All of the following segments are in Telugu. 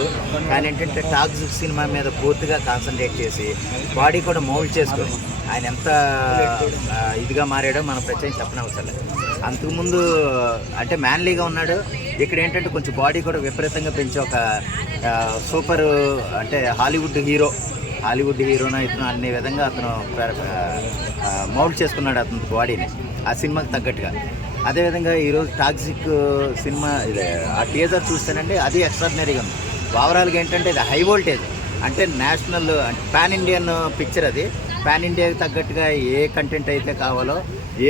తెలుసు. కానీ ఏంటంటే టాక్సిక్ సినిమా మీద పూర్తిగా కాన్సన్ట్రేట్ చేసి బాడీ కూడా మౌల్డ్ చేసుకొని ఆయన ఎంత ఇదిగా మారాడో మనం ప్రత్యేകം చెప్పనవసరం లేదు. అంతకుముందు అంటే మ్యాన్లీగా ఉన్నాడు, ఇక్కడ ఏంటంటే కొంచెం బాడీ కూడా విపరీతంగా పెంచి ఒక సూపర్ అంటే హాలీవుడ్ హీరోనా ఇతను అనే విధంగా అతను మౌల్డ్ చేసుకున్నాడు అతని బాడీని ఆ సినిమాకి తగ్గట్టుగా. అదేవిధంగా ఈరోజు టాక్సిక్ సినిమా ఆ టీజర్ చూస్తేనండి అది ఎక్స్ట్రాడినరీగా ఉంది. ఓవరాల్గా ఏంటంటే ఇది హై వోల్టేజ్ అంటే నేషనల్ అంటే పాన్ ఇండియన్ పిక్చర్. అది పాన్ ఇండియాకి తగ్గట్టుగా ఏ కంటెంట్ అయితే కావాలో,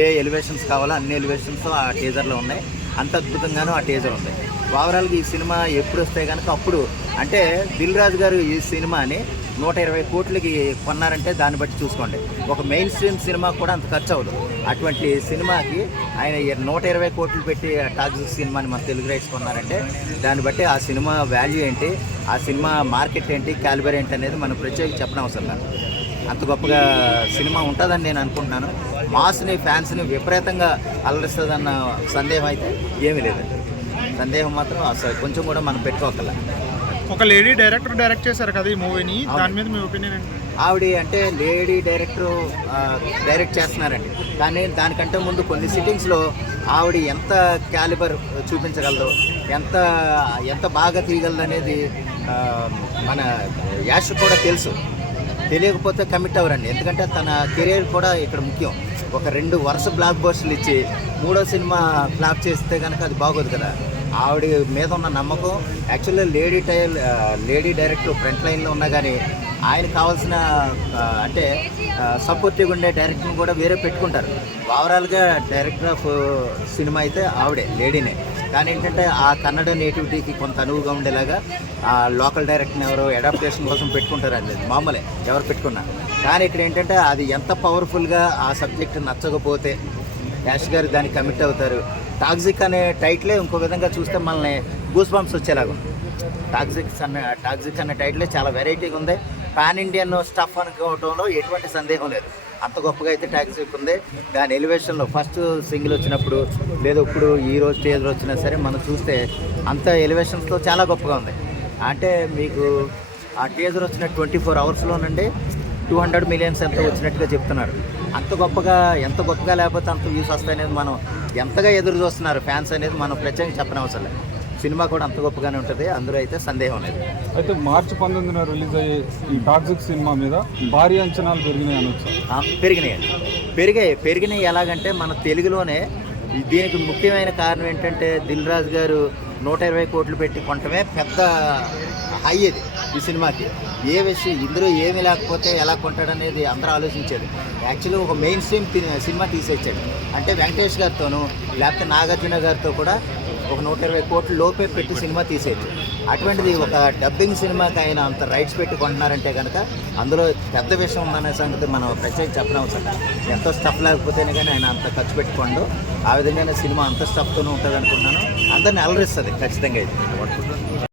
ఏ ఎలివేషన్స్ కావాలో అన్ని ఎలివేషన్స్ ఆ టీజర్లో ఉన్నాయి. అంత అద్భుతంగానూ ఆ టీజర్ ఉంది. ఓవరాల్గా ఈ సినిమా ఎప్పుడు వస్తే కనుక అప్పుడు అంటే దిల్ రాజు గారు ఈ సినిమాని 120 కోట్లకి కొన్నారంటే దాన్ని బట్టి చూసుకోండి. ఒక మెయిన్ స్ట్రీమ్ సినిమా కూడా అంత ఖర్చు అవ్వదు. అటువంటి సినిమాకి ఆయన 120 కోట్లు పెట్టి టాక్సిక్ సినిమాని మన తెలుగు రైట్స్ కొన్నారంటే దాన్ని బట్టి ఆ సినిమా వాల్యూ ఏంటి, ఆ సినిమా మార్కెట్ ఏంటి, క్యాలిబర్ ఏంటి అనేది మనం ప్రత్యేకంగా చెప్పనవసరం లేదు. అంత గొప్పగా సినిమా ఉంటుందని నేను అనుకుంటున్నాను. మాస్ని ఫ్యాన్స్ని విపరీతంగా అలరిస్తుందన్న సందేహం అయితే ఏమీ లేదండి. సందేహం మాత్రం అసలు కొంచెం కూడా మనం పెట్టుకోగల. ఒక లేడీ డైరెక్టర్ డైరెక్ట్ చేశారు కదా ఈ మూవీని, దాని మీద మీ ఒపీనియన్ ఏంటి? ఆవిడ అంటే లేడీ డైరెక్టర్ డైరెక్ట్ చేస్తున్నారండి. కానీ దానికంటే ముందు కొన్ని సిట్టింగ్స్లో ఆవిడ ఎంత క్యాలిబర్ చూపించగలదు, ఎంత బాగా తీయగలదు అనేది మన యాష్ కూడా తెలుసు. తెలియకపోతే కమిట్ అవ్వరండి. ఎందుకంటే తన కెరీర్ కూడా ఇక్కడ ముఖ్యం. ఒక 2 వరుస బ్లాక్ బస్టర్లు ఇచ్చి 3వ సినిమా ఫ్లాప్ చేస్తే కనుక అది బాగోదు కదా. ఆవిడ మీద ఉన్న నమ్మకం యాక్చువల్లీ లేడీ డైరెక్టర్ ఫ్రంట్ లైన్లో ఉన్నా కానీ ఆయన కావాల్సిన అంటే సపోర్టివ్గా ఉండే డైరెక్టర్ని కూడా వేరే పెట్టుకుంటారు. ఓవరాల్గా డైరెక్టర్ ఆఫ్ సినిమా అయితే ఆవిడే లేడీనే. కానీ ఏంటంటే ఆ కన్నడ నేటివిటీకి కొంత అనువుగా ఉండేలాగా ఆ లోకల్ డైరెక్టర్ని ఎవరో అడాప్టేషన్ కోసం పెట్టుకుంటారు. అది మామూలే ఎవరు పెట్టుకున్నా. కానీ ఇక్కడ ఏంటంటే అది ఎంత పవర్ఫుల్గా ఆ సబ్జెక్ట్ నచ్చకపోతే యాష్ గారు దానికి కమిట్ అవుతారు. టాక్సిక్ అనే టైటిలే ఇంకో విధంగా చూస్తే మనల్ని గూస్ బంప్స్ వచ్చేలాగా ఉంది. టాక్సిక్ అనే టైటిలే చాలా వెరైటీగా ఉంది. పాన్ ఇండియన్ స్టఫ్ అనుకోవడంలో ఎటువంటి సందేహం లేదు. అంత గొప్పగా అయితే టాక్సిక్ ఉంది. దాని ఎలివేషన్లో ఫస్ట్ సింగిల్ వచ్చినప్పుడు లేదా ఇప్పుడు ఈరోజు స్టేజ్లో వచ్చినా సరే మనం చూస్తే అంత ఎలివేషన్స్తో చాలా గొప్పగా ఉంది. అంటే మీకు ఆ టీజర్ వచ్చిన 24 అవర్స్లోనండి 200 మిలియన్స్ ఎంత వచ్చినట్టుగా చెప్తున్నారు. ఎంత గొప్పగా లేకపోతే అంత వ్యూస్ వస్తాయనేది మనం ఎంతగా ఎదురు చూస్తున్నారు ఫ్యాన్స్ అనేది మనం ప్రత్యేకంగా చెప్పనవసరం లేదు. సినిమా కూడా అంత గొప్పగానే ఉంటుంది, అందులో అయితే సందేహం లేదు. అయితే మార్చి 19న రిలీజ్ అయ్యే ఈ టాక్సిక్ సినిమా మీద భారీ అంచనాలు పెరిగినాయి అనొచ్చు. పెరిగినాయి ఎలాగంటే మన తెలుగులోనే దీనికి ముఖ్యమైన కారణం ఏంటంటే దిల్ రాజు గారు 120 కోట్లు పెట్టి కొనటమే పెద్ద హై. ఇది ఈ సినిమాకి ఏ విషయం ఇందులో ఏమీ లేకపోతే ఎలా కొంటాడనేది అందరూ ఆలోచించేది. యాక్చువల్లీ ఒక మెయిన్ స్ట్రీమ్ సినిమా తీసేచ్చాడు అంటే వెంకటేష్ గారితోనూ లేకపోతే నాగార్జున గారితో కూడా ఒక 120 కోట్ల లోపే పెట్టి సినిమా తీసేయచ్చు. అటువంటిది ఒక డబ్బింగ్ సినిమాకి ఆయన అంత రైట్స్ పెట్టి కొంటున్నారంటే కనుక అందులో పెద్ద విషయం ఉందనే సంగతి మనం ప్రత్యేకంగా చెప్పనవసరం. ఎంతో స్టఫ్ లేకపోతేనే కానీ ఆయన అంత ఖర్చు పెట్టుకోండు. ఆ విధంగానే సినిమా అంత స్టఫ్తోనే ఉంటుంది అనుకుంటున్నాను. అందరిని అలరిస్తుంది ఖచ్చితంగా ఇది.